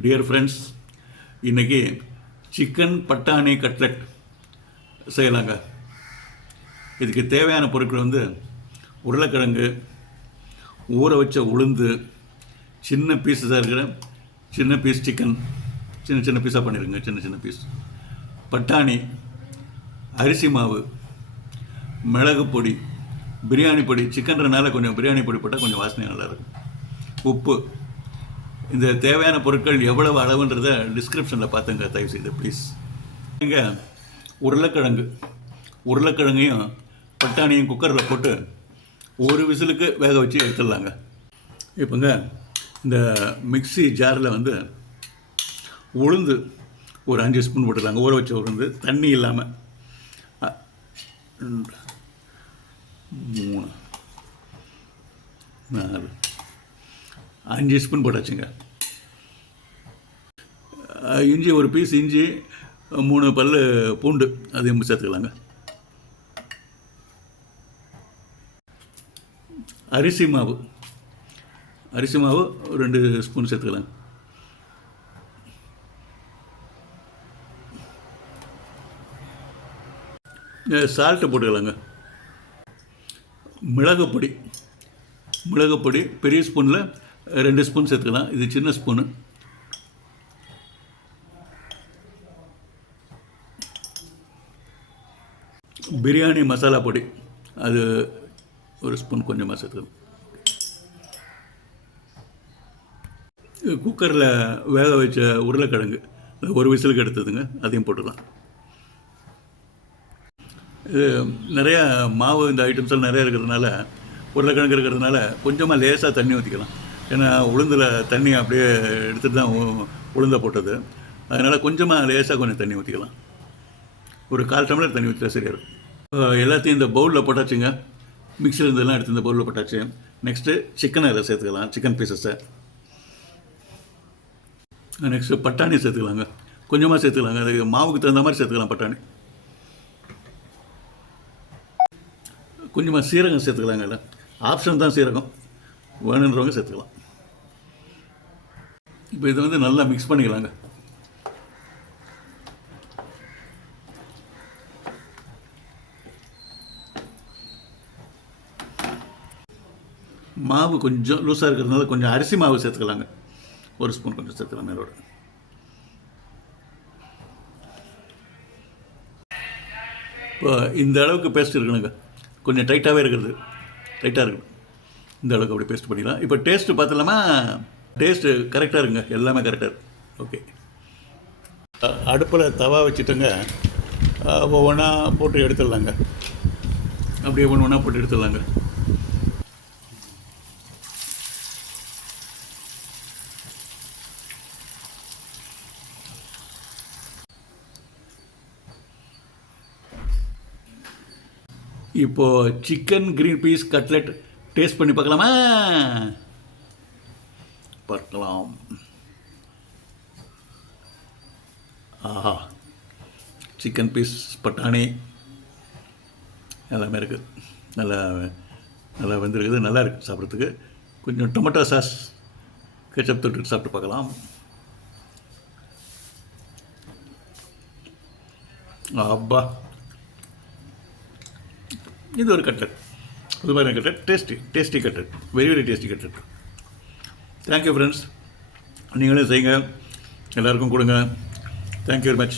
Dear friends, இன்றைக்கி chicken பட்டாணி cutlet செய்யலாங்க. இதுக்கு தேவையான பொருட்கள் உருளைக்கிழங்கு, ஊற வச்ச உளுந்து, சின்ன பீஸஸாக இருக்கிற சின்ன பீஸ் சிக்கன், சின்ன சின்ன பீஸாக பண்ணிடுங்க, சின்ன சின்ன பீஸ் பட்டாணி, அரிசி மாவு, மிளகு பொடி, பிரியாணி பொடி. சிக்கன்றனால கொஞ்சம் பிரியாணி பொடி போட்டால் கொஞ்சம் வாசனை நல்லாயிருக்கும். உப்பு. இந்த தேவையான பொருட்கள் எவ்வளவு அளவுன்றதை டிஸ்கிரிப்ஷனில் பார்த்துங்க தயவு செய்து ப்ளீஸ். இங்கே உருளைக்கிழங்கையும் பட்டாணியும் குக்கரில் போட்டு ஒரு விசிலுக்கு வேக வச்சு எடுத்துடலாங்க. இப்போங்க இந்த மிக்ஸி ஜாரில் உளுந்து ஒரு 5 ஸ்பூன் போட்டுடலாங்க. ஊற வச்ச உளுந்து, தண்ணி இல்லாமல். 3 4 5 ஸ்பூன் போட்டாச்சுங்க. இஞ்சி ஒரு பீஸ் இஞ்சி, 3 பல் பூண்டு, அதையும் சேர்த்துக்கலாங்க. அரிசி மாவு 2 ஸ்பூன் சேர்த்துக்கலாங்க. சால்ட்டு போட்டுக்கலாங்க. மிளகு பொடி பெரிய ஸ்பூனில் 2 ஸ்பூன் சேர்த்துக்கலாம். இது சின்ன ஸ்பூனு. பிரியாணி மசாலா பொடி அது 1 ஸ்பூன் கொஞ்சமாக சேர்த்துக்கலாம். குக்கரில் வேக வச்ச உருளைக்கிழங்கு ஒரு விசிலுக்கு எடுத்ததுங்க, அதையும் போட்டுக்கலாம். இது நிறையா மாவு, இந்த ஐட்டம்ஸ் நிறையா இருக்கிறதுனால, உருளைக்கிழங்கு இருக்கிறதுனால கொஞ்சமாக லேசாக தண்ணி ஊற்றிக்கலாம். ஏன்னா உளுந்தில் தண்ணி அப்படியே எடுத்துகிட்டு தான் உளுந்த போட்டது. அதனால் கொஞ்சமாக லேசாக கொஞ்சம் தண்ணி ஊற்றிக்கலாம். ஒரு 1/4 டம்ளர் தண்ணி ஊற்றிட்டா சரியாக இருக்கும். எல்லாத்தையும் இந்த பவுலில் போட்டாச்சுங்க. மிக்சியில் இருந்தெல்லாம் எடுத்து இந்த பவுலில் போட்டாச்சு. நெக்ஸ்ட்டு சிக்கனை அதில் சேர்த்துக்கலாம், சிக்கன் பீசஸை. நெக்ஸ்ட்டு பட்டாணி சேர்த்துக்கலாங்க, கொஞ்சமாக சேர்த்துக்கலாங்க. அது மாவுக்கு தகுந்த மாதிரி சேர்த்துக்கலாம். பட்டாணி கொஞ்சமாக சீரகம் சேர்த்துக்கலாங்க. இல்லை ஆப்ஷன் தான் சீரகம், வேணுன்றவங்க சேர்த்துக்கலாம். இப்போ இது நல்லா மிக்ஸ் பண்ணிக்கலாங்க. மாவு கொஞ்சம் லூஸாக இருக்கிறதுனால கொஞ்சம் அரிசி மாவு சேர்த்துக்கலாங்க. 1 ஸ்பூன் கொஞ்சம் சேர்த்துக்கலாம் மேலோட. இப்போ இந்த அளவுக்கு பேஸ்ட் இருக்கணுங்க. கொஞ்சம் டைட்டாகவே இருக்குது. இந்த அளவுக்கு அப்படி பேஸ்ட் பண்ணிடலாம். இப்போ டேஸ்ட்டு பார்த்துலாமா? டேஸ்ட்டு கரெக்டாக இருக்குங்க, எல்லாமே கரெக்டாக இருக்குது. ஓகே, அடுப்பில் தவா வச்சுட்டுங்க, ஒவ்வொன்றா போட்டு எடுத்துடலாங்க. அப்படியே ஒவ்வொன்றா போட்டு எடுத்துடலாங்க. இப்போது chicken green peas cutlet taste பண்ணி பார்க்கலாமா? பார்க்கலாம். ஆஹா, சிக்கன் பீஸ், பட்டாணி எல்லாமே இருக்குது. நல்லா வெந்திருக்குது, நல்லா இருக்குது சாப்பிட்றதுக்கு. கொஞ்சம் டொமேட்டோ சாஸ், கெச்சப் தொட்டு சாப்பிட்டு பார்க்கலாம். அப்பா, இது ஒரு கட்லெட், புதுமையான cutlet, tasty cutlet, very tasty cutlet. Thank you friends, நீங்களும் செய்யுங்க, எல்லாருக்கும் கொடுங்க. Thank you very much.